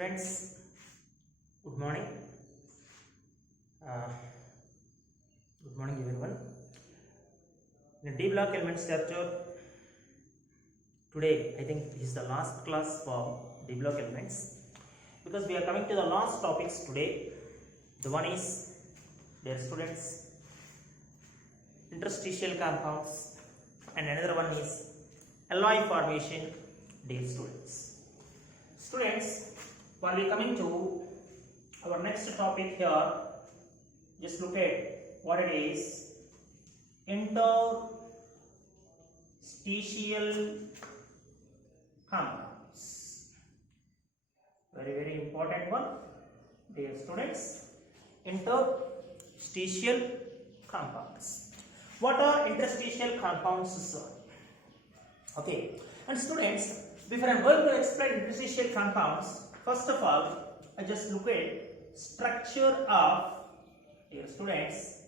Students, good morning. Uh, good morning everyone. In D block elements chapter, today I think this is the last class for D block elements because we are coming to the last topics today. The one is, dear students, interstitial compounds, and another one is alloy formation, dear students. Students, while we coming to our next topic here, just look at what it is. Interstitial compounds. Very important one, dear students. Interstitial compounds. What are interstitial compounds, sir? Okay, and students, before I am going to explain interstitial compounds, first of all, I just look at structure of, dear students,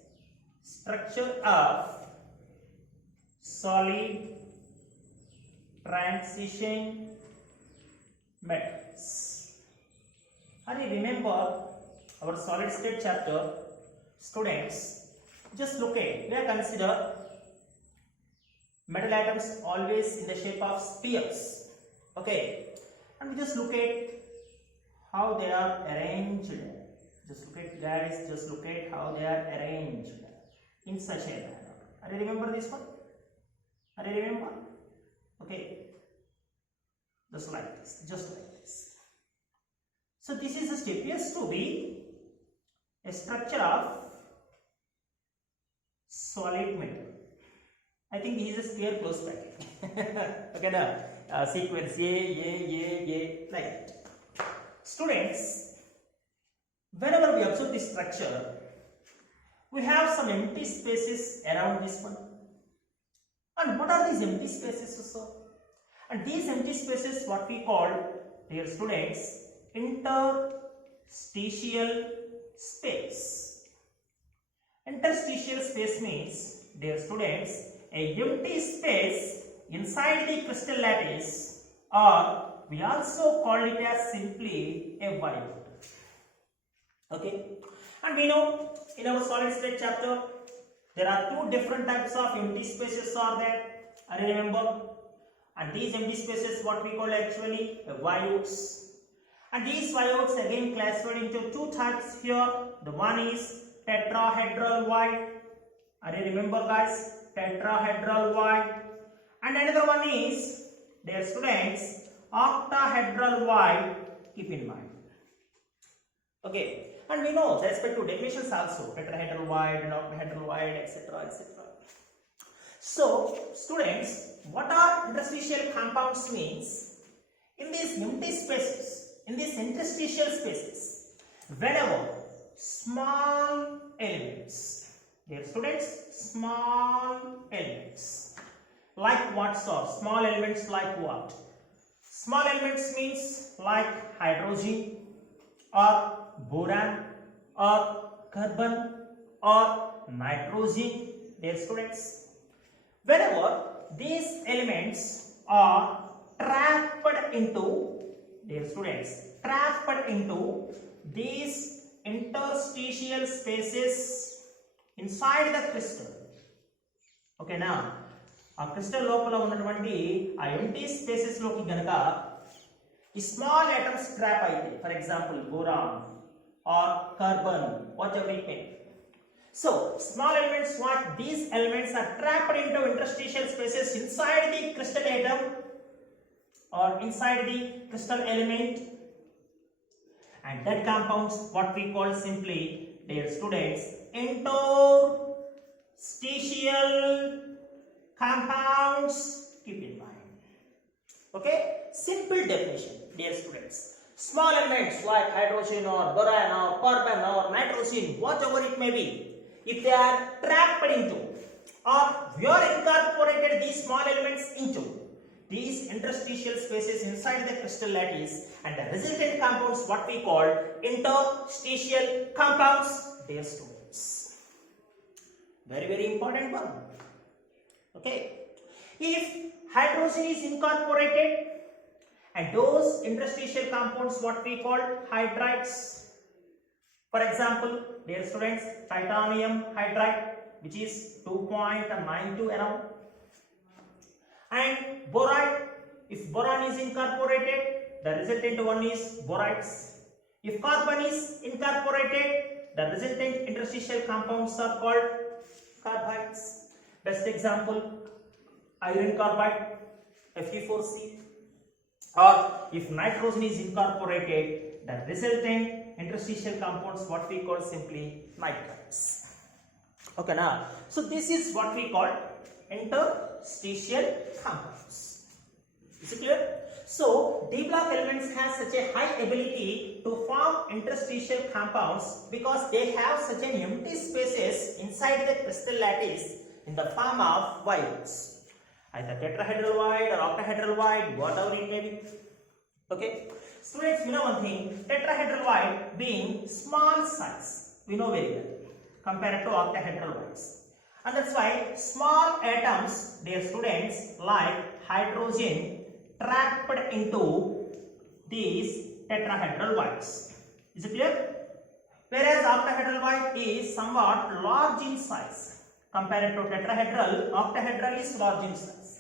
structure of solid transition metals. And you remember our solid state chapter, students, just look at, we are consider metal atoms always in the shape of spheres. Okay, and we just look at how they are arranged. Just look at, guys, just look at how they are arranged in such a manner. Are you remember this one? Are you remember? Okay, just like this, just like this. So this is a step, appears to be a structure of solid metal. I think this is a sphere close packet. Okay, now sequence A, like that. Students, whenever we observe this structure, we have some empty spaces around this one. And what are these empty spaces also? And these empty spaces, what we call, dear students, interstitial space. Interstitial space means, dear students, a empty space inside the crystal lattice, or we also call it as simply a void. Okay, and we know in our solid state chapter there are two different types of empty spaces are there. I remember, and these empty spaces what we call actually voids, and these voids again classified into two types here. The one is tetrahedral void. Are you remember, guys? Tetrahedral void. And another one is, dear students, octahedral void. Keep in mind. Okay, and we know with respect to definitions also, tetrahedral void and octahedral void, etc., etc. So, students, what are interstitial compounds means? In these empty spaces, in these interstitial spaces, whenever small elements, dear students, small elements, like what sort? Small elements like what? Small elements means like hydrogen or boron or carbon or nitrogen, dear students. Whenever these elements are trapped into, dear students, trapped into these interstitial spaces inside the crystal. Okay, now ఆ crystal లోపల ఉన్నటువంటి ఆ empty spaces లోకి గనక ఈ small atoms trap అయితే, for example boron or carbon, whatever it may. So small elements, what these elements are trapped into interstitial spaces inside the crystal atom or inside the crystal element, and that compounds what we call simply, dear students, interstitial compounds. Keep in mind. Okay, simple definition, dear students. Small elements like hydrogen or boron or carbon or nitrogen, whatever it may be, if they are trapped into, or we are incorporated these small elements into these interstitial spaces inside the crystal lattice, and the resultant compounds what we call interstitial compounds, dear students. Very important one. Okay, if hydrogen is incorporated And those interstitial compounds what we call hydrides. For example, dear students, titanium hydride, which is 2.92 around. And boride, if boron is incorporated, the resultant one is borides. If carbon is incorporated, the resultant interstitial compounds are called carbides. Best example, iron carbide, Fe4C. Or if nitrogen is incorporated, the resultant interstitial compounds what we call simply nitrides. Okay, now, so this is what we call interstitial compounds. Is it clear? So, D block elements have such a high ability to form interstitial compounds because they have such an empty spaces inside the crystal lattice in the form of voids. Either tetrahedral void or octahedral void, whatever it may be. Okay. Students, we know one thing, tetrahedral void being small size, we know very well, compared to octahedral voids. And that's why small atoms, dear students, like hydrogen, trapped into these tetrahedral voids. Is it clear? Whereas octahedral void is somewhat large in size. Compared to tetrahedral, octahedral is large in size.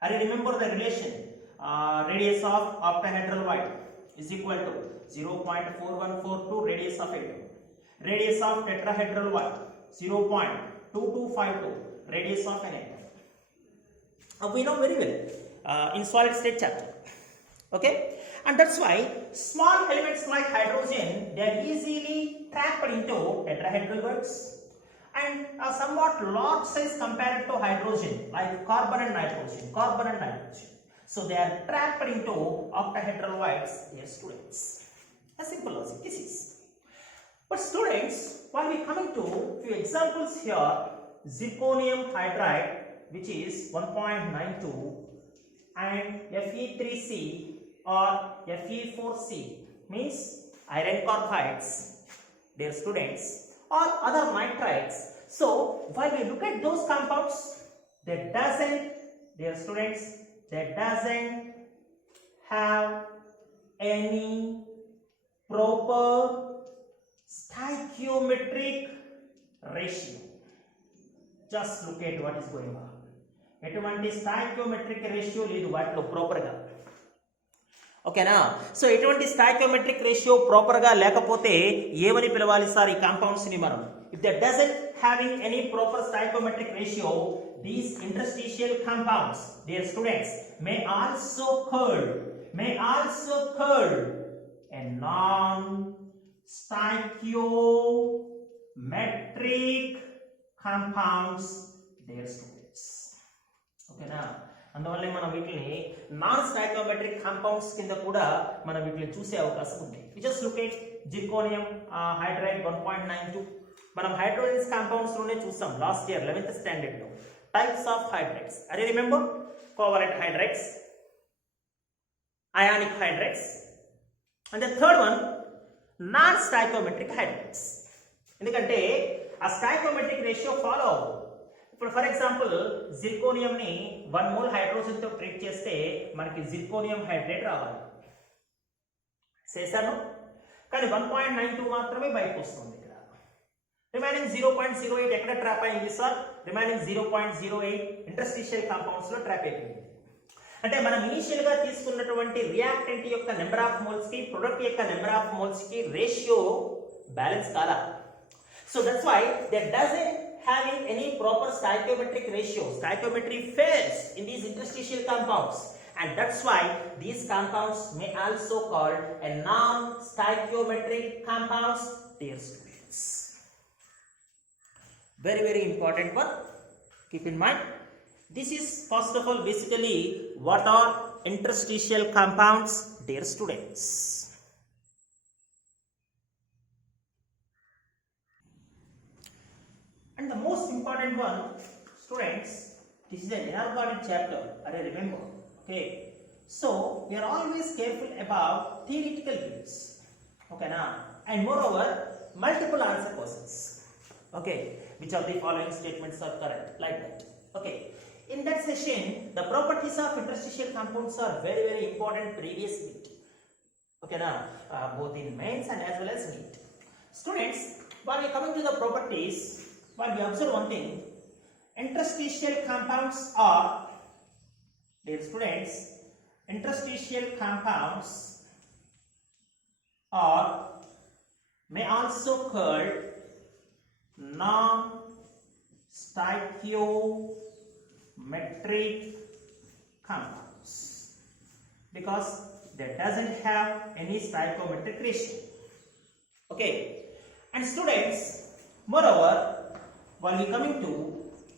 Are you remember the relation? Radius of octahedral void is equal to 0.4142 radius of atom. Radius of tetrahedral void 0.2252 radius of an atom. We know very well in solid state chapter. Okay, and that's why small elements like hydrogen, they are easily trapped into tetrahedral voids, and a somewhat large size compared to hydrogen like carbon and nitrogen. So they are trapped into octahedral voids, dear students. A simple logic this is. But students, while we coming to few examples here, zirconium hydride, which is 1.92, and Fe3C or Fe4C means iron carbides, dear students, or other nitrides. So while we look at those compounds, that doesn't, dear students, that doesn't have any proper stoichiometric ratio. Just look at what is going on. ఎటువంటి stoichiometric ratio లేదు వాటిలో ప్రాపర్గా. ఓకేనా? So ఎటువంటి stoichiometric ratio ప్రాపర్గా లేకపోతే ఏమని పిలవాలి సార్ ఈ కాంపౌండ్స్ ని మనం? If that doesn't having any proper stoichiometric ratio, these interstitial compounds, dear students, may also called a non-stoichiometric compounds, dear students. ఓకేనా? అందువల్ల మనం వీటిని నాన్ స్టాయికియోమెట్రిక్ కాంపౌండ్స్ కింద కూడా మనం వీటిని చూసే అవకాశం ఉంది. Just look at zirconium hydride 1.92. మనం హైడ్రోజన్స్ కాంపౌండ్స్ లోనే చూసాం లాస్ట్ ఇయర్ 11th స్టాండర్డ్ లో. టైప్స్ ఆఫ్ హైడ్రైడ్స్, అరే remember? Covalent hydrides, ionic hydrides, and the third one non stoichiometric hydrides. ఎందుకంటే ఆ స్టాయికియోమెట్రిక్ రేషియో ఫాలో అవ్వదు. ఇప్పుడు ఫర్ ఎగ్జాంపుల్ జిర్కోనియం ని 1 మోల్ హైడ్రోజన్ తో ట్రీట్ చేస్తే మనకి జిర్కోనియం హైడ్రేట్ రావాలి, చేశాను. కానీ 1.92 మాత్రమే బయటకు వస్తుంది. ఇక్కడ రిమైనింగ్ 0.08 ఎక్కడ ట్రాప్ అయింది సార్? రిమైనింగ్ 0.08 ఇంటర్స్టిషియల్ కాంపౌండ్స్ లో ట్రాప్ అయిపోయింది. అంటే మనం ఇనిషియల్ గా తీసుకున్నటువంటి రియాక్టెంట్ యొక్క నెంబర్ ఆఫ్ మోల్స్ కి ప్రొడక్ట్ యొక్క నెంబర్ ఆఫ్ మోల్స్ కి రేషియో బ్యాలెన్స్ కాలా. So that's why that doesn't having any proper stoichiometric ratio. Stoichiometry fails in these interstitial compounds, and that's why these compounds may also called a non-stoichiometric compounds, dear students. Very, very important one. Keep in mind. This is first of all basically what are interstitial compounds, dear students. And the most important one, students, this is an inorganic chapter, I remember. Okay, so we are always careful about theoretical bits. Okay, now, and moreover, multiple answer questions. Okay, which of the following statements are correct? Like that. Okay, in that session, the properties of interstitial compounds are very, very important previous bit. Okay, now both in mains and as well as NEET. Students, while we coming to the properties, while we observe one thing, interstitial compounds are, dear students, interstitial compounds are may also called non-stoichiometric compounds because they doesn't have any stoichiometric ratio. Okay, and students, moreover, while we coming to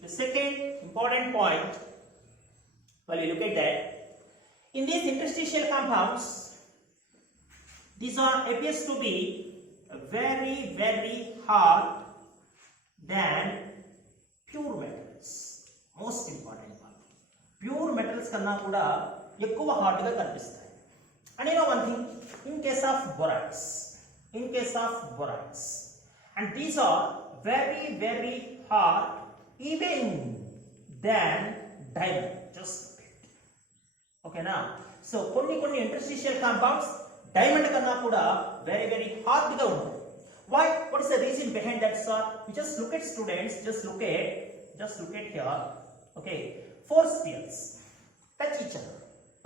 the second important point, while we look at that, in these interstitial compounds, these are appears to be very, very hard than pure metals. Most important one. Pure metals kanna kuda ekkuva hard ga kanipistayi. And you know one thing, in case of borax, and these are very, very hard even than diamond. Just look at. Okay now, so కొన్ని interstitial compounds diamond kanna kuda very, very hard ga unnayi. Why? What is the reason behind that, sir? You just look at students, just look at here. Okay, 4 spheres touch each other.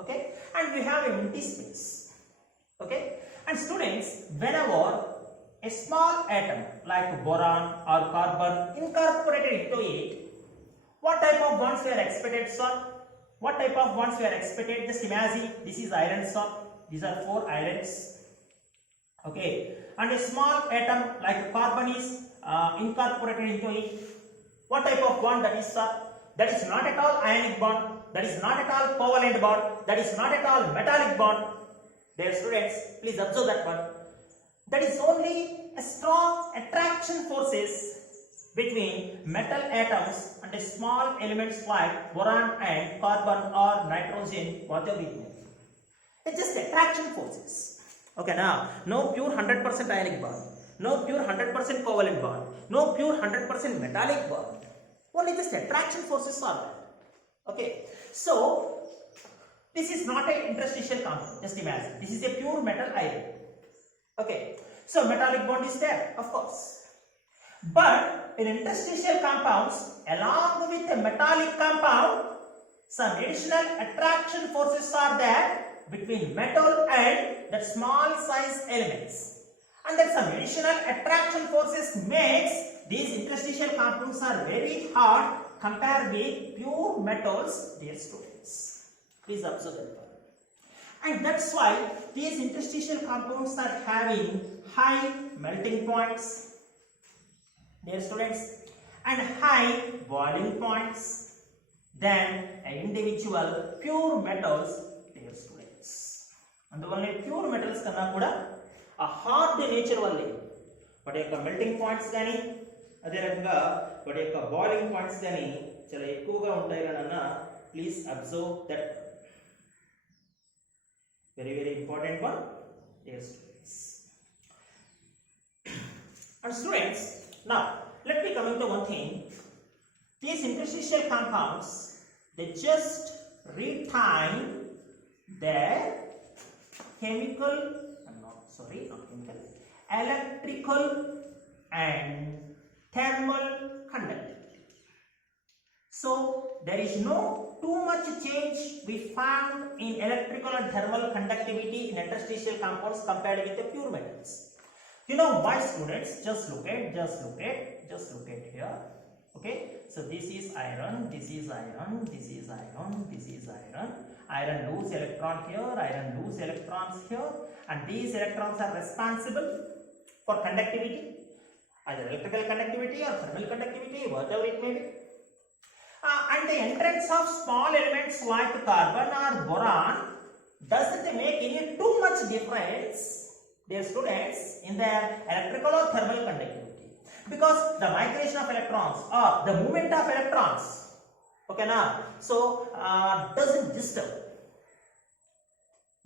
Okay, and we have an empty space. Okay, and students, whenever a small atom like boron or carbon incorporated into it, what type of bonds we are expected, sir? What type of bonds we are expected? Just imagine this is iron, sir. These are 4 irons. Okay, and a small atom like carbon is incorporated into it. What type of bond that is, sir? That is not at all ionic bond. That is not at all covalent bond. That is not at all metallic bond. Dear students, please observe that one. That is only a strong attraction forces between metal atoms and a small elements like boron and carbon or nitrogen, whatever it may be. It's just attraction forces. Okay, now no pure 100% ionic bond, no pure 100% covalent bond, no pure 100% metallic bond. Only just attraction forces are there. Okay, so this is not an interstitial compound. Just imagine this is a pure metal iron. Okay, so metallic bond is there, of course, but in interstitial compounds, along with a metallic compound, some additional attraction forces are there between metal and the small size elements, and that some additional attraction forces makes these interstitial compounds are very hard compared with pure metals, dear students. Please observe that one. And that's why these interstitial compounds are having high melting points, dear students, and high boiling points than individual pure metals, dear students. అందువల్ల pure metals కన్నా కూడా ఆ hard nature వల్లే వాటి యొక్క melting points కానీ అదే రకంగా వాటి యొక్క బాయిలింగ్ పాయింట్స్ కానీ చాలా ఎక్కువగా ఉంటాయి అన్న. Please observe that very, very important one, dear students. And students, now let me come into one thing. These interstitial compounds, they just retain their chemical, not chemical, electrical and thermal conductivity. So there is no too much change we found in electrical and thermal conductivity in interstitial compounds compared with the pure metals. You know why, students? Just look at here. Okay, so this is iron, this is iron, this is iron, this is iron. Iron lose electron here, iron lose electrons here, and these electrons are responsible for conductivity, either electrical conductivity or thermal conductivity, whatever it may be. And the entrance of small elements like carbon or boron doesn't make any too much difference, dear students, in their electrical or thermal conductivity, because the migration of electrons or the movement of electrons, okay now, so doesn't disturb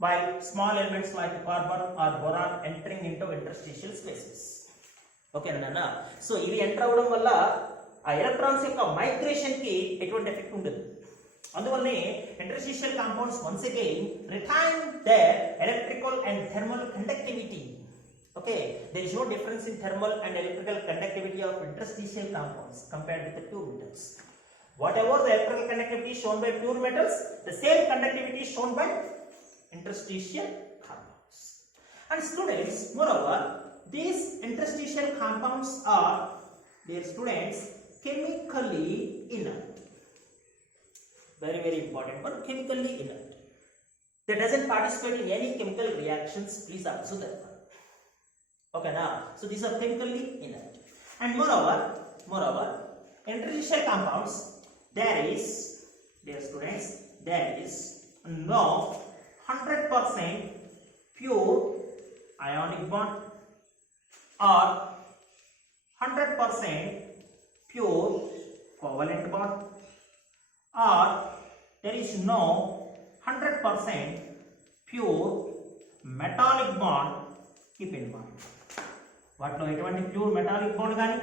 while small elements like carbon or boron entering into interstitial spaces. Okay nana, so ivi enter avadam valla ఆ electrons యొక్క migration కి ఎటువంటి effect ఉండదు. అందువల్లనే interstitial compounds once again retain their electrical and thermal conductivity. Okay, there is no difference in thermal and electrical conductivity of interstitial compounds compared with the pure metals. Whatever the electrical conductivity shown by pure metals, the same conductivity is shown by interstitial compounds. And students, moreover, these interstitial compounds are, dear students, chemically inert. Very important one, chemically inert. That doesn't participate in any chemical reactions. Please observe that one. Okay, now, so these are chemically inert. And moreover, interstitial compounds, there is, dear students, there is no 100% pure ionic bond or 100% pure covalent bond, or there is no 100% pure metallic bond. Keep in mind, వాటిలో ఎటువంటి pure metallic bond కానీ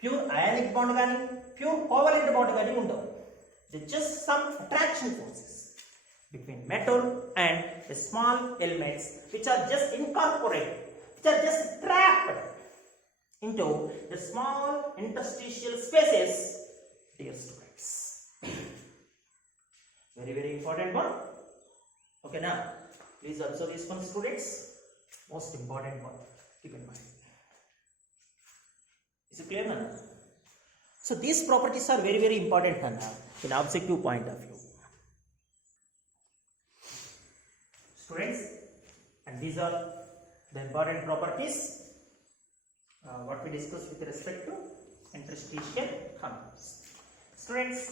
pure ionic bond కానీ pure covalent bond కానీ ఉండవు. Just some attraction forces between metal and the small elements which are just incorporated, which are just trapped into the small interstitial spaces, dear students. Very important one. Okay, now please observe this one, students. Most important one, keep in mind. Is it clear now? So these properties are very important now in objective point of view, students. And these are the important properties what we discussed with respect to interstitial compounds. Students,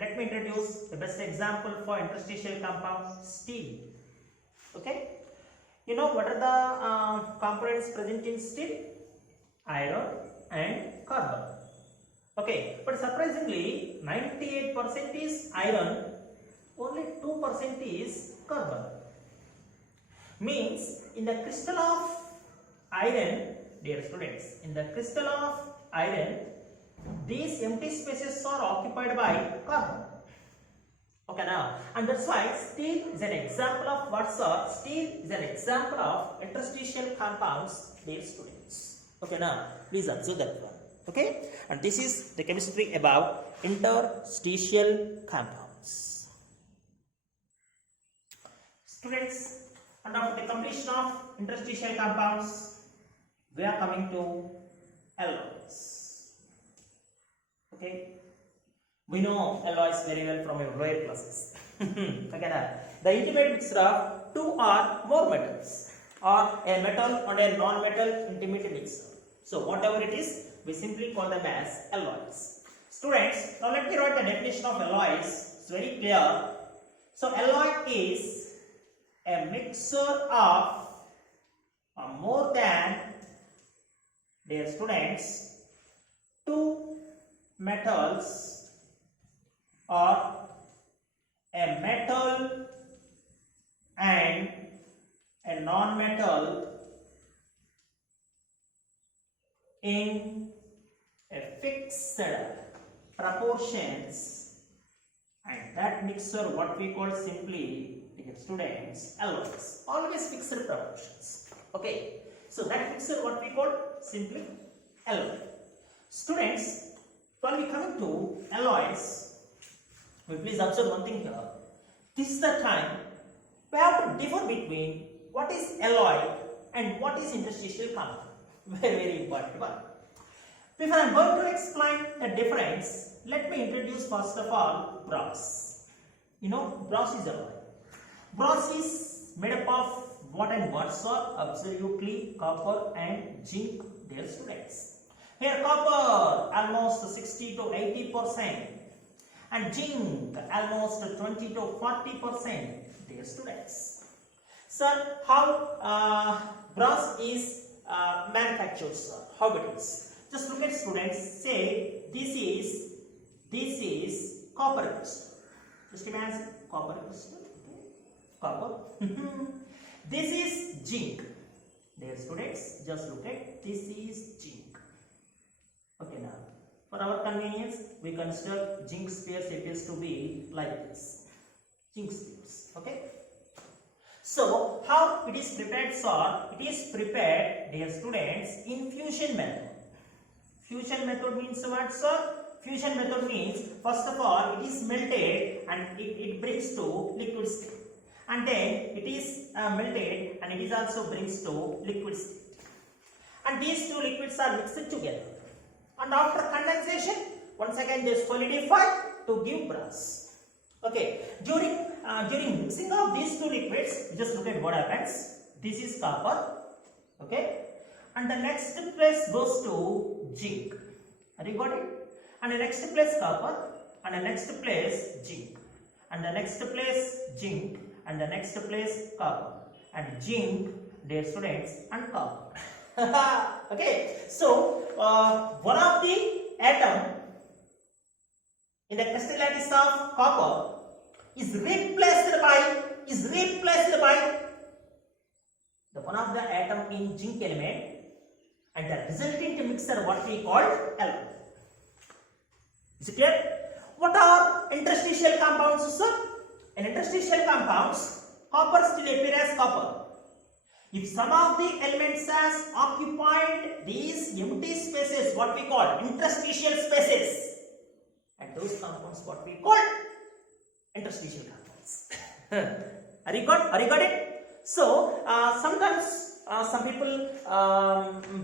let me introduce the best example for interstitial compound, steel. Okay, you know what are the components present in steel? Iron and carbon. Okay, but surprisingly 98% is iron, only 2% is carbon. Means in the crystal of iron, dear students, in the crystal of iron, these empty spaces are occupied by carbon. Okay, now, and that's why steel is an example of what, sir? Steel is an example of interstitial compounds, dear students. Okay, now please observe that one. Okay, and this is the chemistry about interstitial compounds. Students, and after the completion of interstitial compounds, we are coming to alloys. Okay, we know alloys very well from your lower classes. Okay, now, the intimate mixture of two or more metals, or a metal and a non-metal intimate mixture. So whatever it is, we simply call them as alloys. Students, now let me write the definition of alloys. It's very clear. So alloy is a mixture of more than, dear students, two metals or a metal and a non-metal in a fixed proportions, and that mixture what we call simply, dear students, alloys. Always fixed proportions. Okay, so that mixture what we call simply alloy. Students, while we come to alloys, please observe one thing here. This is the time we have to differ between what is alloy and what is interstitial compound. Very important one. Before I am going to explain the difference, let me introduce first of all brass. You know, brass is alloy. Brass is made up of what and what, sir? Absolutely copper and zinc, dear students. Here copper almost 60 to 80% and zinc almost 20 to 40%, dear students. Sir, how brass is manufactured, sir? How it is? Just look at, students. Say this is copper crystal. Just imagine copper crystal. Okay. Copper. This is zinc. Dear students, just look at, this is zinc. Okay, now For our convenience, we consider zinc spheres. It is to be like this. Zinc spheres. Okay. So, how it is prepared, sir? It is prepared, dear students, in fusion method. Fusion method means what, sir? Fusion method means, first of all, it is melted and it brings to liquid state. And then it is melted and it is also brings to liquid state. And these two liquids are mixed together. And after condensation, once again they solidify to give brass. Okay. During mixing of these two liquids, just look at what happens. This is copper. Okay. And the next place goes to zinc. Have you got it? And the next place copper. And the next place zinc. And the next place zinc. And the next place copper. And zinc, dear students, and copper. Okay. So, one of the atom in the crystal lattice of copper is replaced by the one of the atom in zinc element, and the resultant mixture what we call alloy. Is it clear? What are interstitial compounds, sir? In interstitial compounds, copper still appears as copper. If some of the elements has occupied these empty spaces, what we call interstitial spaces, and those compounds what we call interstitial compounds. Are you got it? So sometimes some people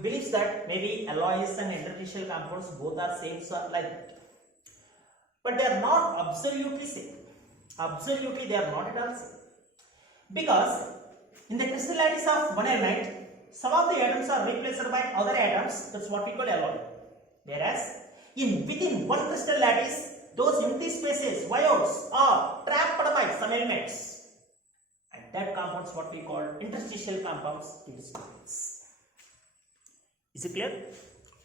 believes that maybe alloys and interstitial compounds both are same, so like that. But they are not absolutely same. Absolutely, they are not at all same. Because in the crystal lattice of one element, some of the atoms are replaced by other atoms. That's what we call alloy. Whereas within one crystal lattice, those empty spaces, voids, are trapped by some elements, and that compounds what we call interstitial compounds. Is it clear?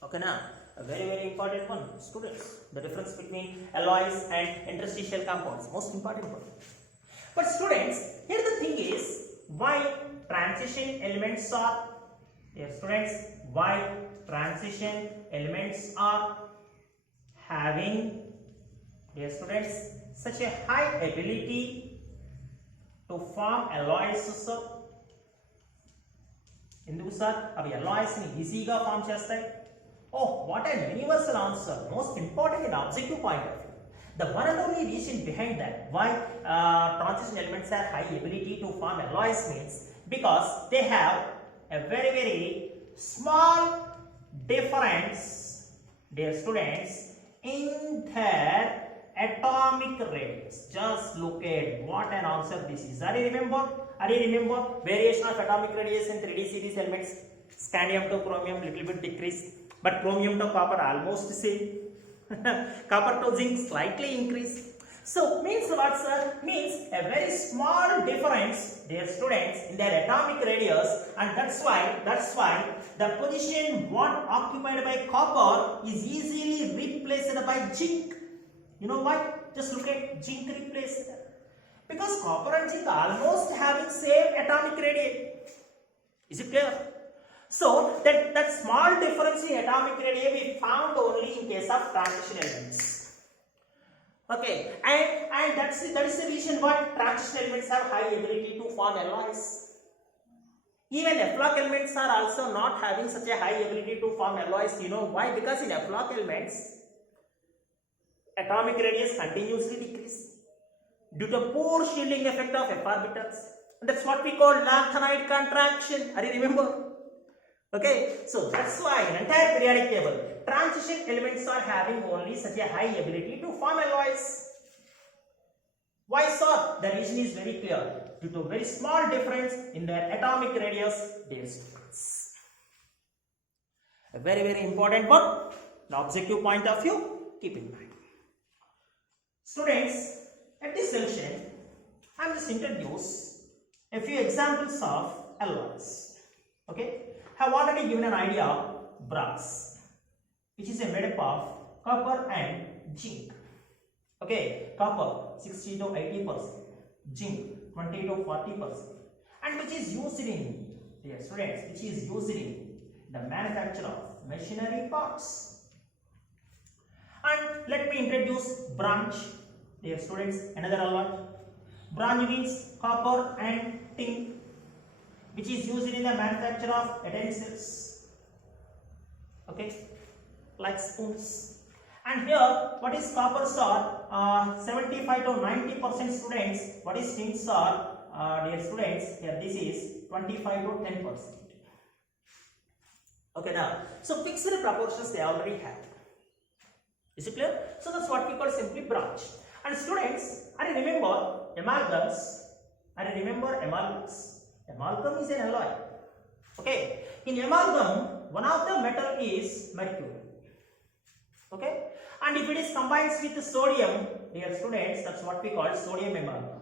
Okay, now a very important one, students. The difference between alloys and interstitial compounds, most important one. But students, here the thing is, why transition elements are, dear students, why transition elements are having, dear students, such a high ability to form alloys, sir? Enduku sir avi alloys ni easyga form chestayi? Oh, what an universal answer, most important in objective point of view. The one and only reason behind that why transition elements have high ability to form alloys means because they have a very small difference, dear students, in their atomic radius. Just look at what an answer this is. Are you remember variation of atomic radius in 3D series elements? Scandium to chromium little bit decrease, but chromium to copper almost same. Copper to zinc slightly increase. So means what, sir? Means a very small difference, dear students, in their atomic radius, and that's why the position what occupied by copper is easily replaced by zinc. You know why? Just look at zinc replaced. Because copper and zinc are almost having same atomic radius. Is it clear? So that small difference in atomic radii we found only in case of transition elements. Okay, and that is the reason why transition elements have high ability to form alloys. Even F-lock elements are also not having such a high ability to form alloys. You know why? Because in F-lock elements, atomic radius continuously decrease due to poor shielding effect of F orbitals. And that's what we call lanthanide contraction. Are you remember? Okay, so that's why in entire periodic table, transition elements are having only such a high ability to form alloys. Why so? The reason is very clear. Due to very small difference in their atomic radius, dear students. A very important one. The objective point of view, keep in mind. Students, at this section, I am just introduce a few examples of alloys. Okay. Have already given an idea of brass, which is made up of copper and zinc. Okay, copper 60 to 80%, zinc 20 to 40%, and which is used in, dear students, which is used in the manufacture of machinery parts. And let me introduce branch. Dear students, another alloy. Branch means copper and tin, which is used in the manufacture of utensils, okay, like spoons. And here, what is copper sir? 75 to 90% students. What is tin sir? Dear students, here this is 25 to 10%. Okay, now, so fixed proportions they already have. Is it clear? So that's what we call simply branch. And students, I remember amalgams. Amalgam is an alloy. Okay. In amalgam, one of the metal is mercury. Okay. And if it is combined with sodium, dear students, that's what we call sodium amalgam.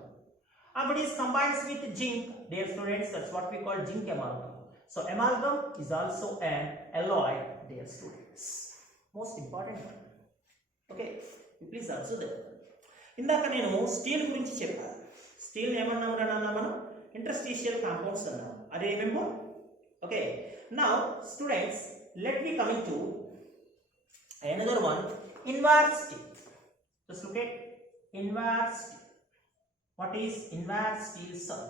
And if it is combined with zinc, dear students, that's what we call zinc amalgam. So amalgam is also an alloy, dear students. Most important one. Okay. Please observe that. ఇందాక నేను steel గురించి చెప్పాను. Steel ఏమన్నామన్నా మనం interstitial compounds అన్నాం. Are you remember? Okay. Now students, let me coming to another one, inward steel. Just look at inward steel. What is inward steel, sir?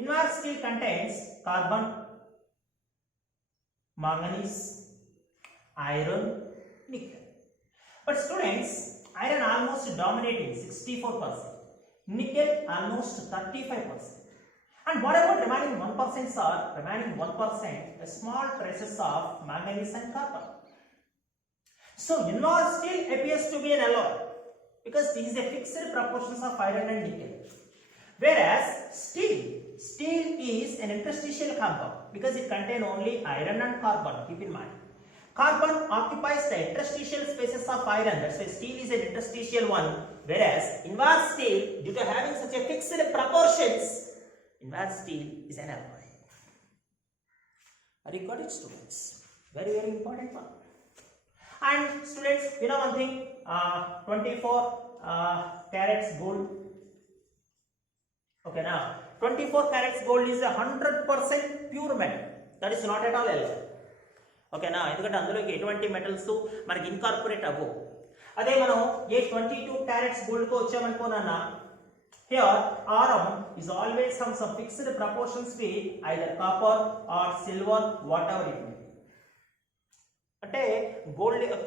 Inward steel contains carbon, manganese, iron, nickel. But students, iron almost dominating 64%, nickel almost 35%. And what about remaining 1%, sir? Remaining 1%, a small traces of manganese and copper. So inward steel appears to be an alloy because this is a fixed proportions of iron and nickel. Whereas steel is an interstitial compound because it contains only iron and carbon. Keep in mind. Carbon occupies the interstitial spaces of iron. That's why steel is an interstitial one. Whereas inward steel, due to having such a fixed proportions, inward steel is an alloy. Are you got it, students? Very, very important one. And students, you know one thing, 24 carats gold. Okay, now 24 carats gold is 100% pure metal. That is not at all alloy. ఓకేనా, ఎందుకంటే అందులోకి ఎటువంటి metals మనకి incorporate అవ్వవు. అదే మనం ఏ 22 carats గోల్డ్కి వచ్చామనుకోనన్నా, here aurum is always from some fixed proportions with either copper or silver, whatever it may. అంటే గోల్డ్ యొక్క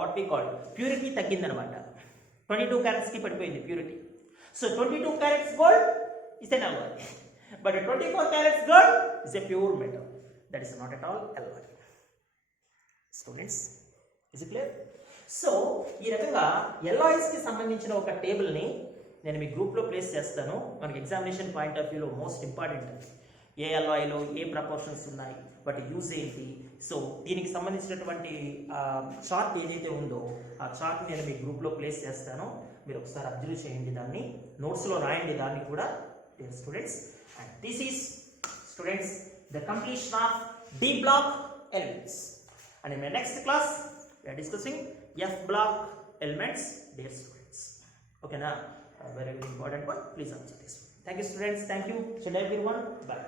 వాట్ వి కాల్ ప్యూరిటీ తగ్గిందనమాట. 22 క్యారెట్స్కి పడిపోయింది purity. So 22 carats gold is an alloy, but 24 carats gold is a pure metal. That is not at all alloy. Students, is it clear? So ఈ రకంగా alloys కి సంబంధించిన ఒక టేబుల్ని నేను మీ గ్రూప్లో ప్లేస్ చేస్తాను. మనకి ఎగ్జామినేషన్ పాయింట్ ఆఫ్ వ్యూలో మోస్ట్ ఇంపార్టెంట్ ఏ ఎల్లాయిలో ఏ ప్రపోర్షన్స్ ఉన్నాయి, వాటి యూజ్ ఏంటి. సో దీనికి సంబంధించినటువంటి చార్ట్ ఏదైతే ఉందో ఆ చార్ట్ నేను మీ గ్రూప్లో ప్లేస్ చేస్తాను. మీరు ఒకసారి అబ్జర్వ్ చేయండి, దాన్ని నోట్స్లో రాయండి దాన్ని కూడా students. And this is students the completion of d block elements. And in my next class, we are discussing F block elements, dear students. Okay, now very, very important one. Please answer this. Thank you, students. Thank you. So, everyone. Bye.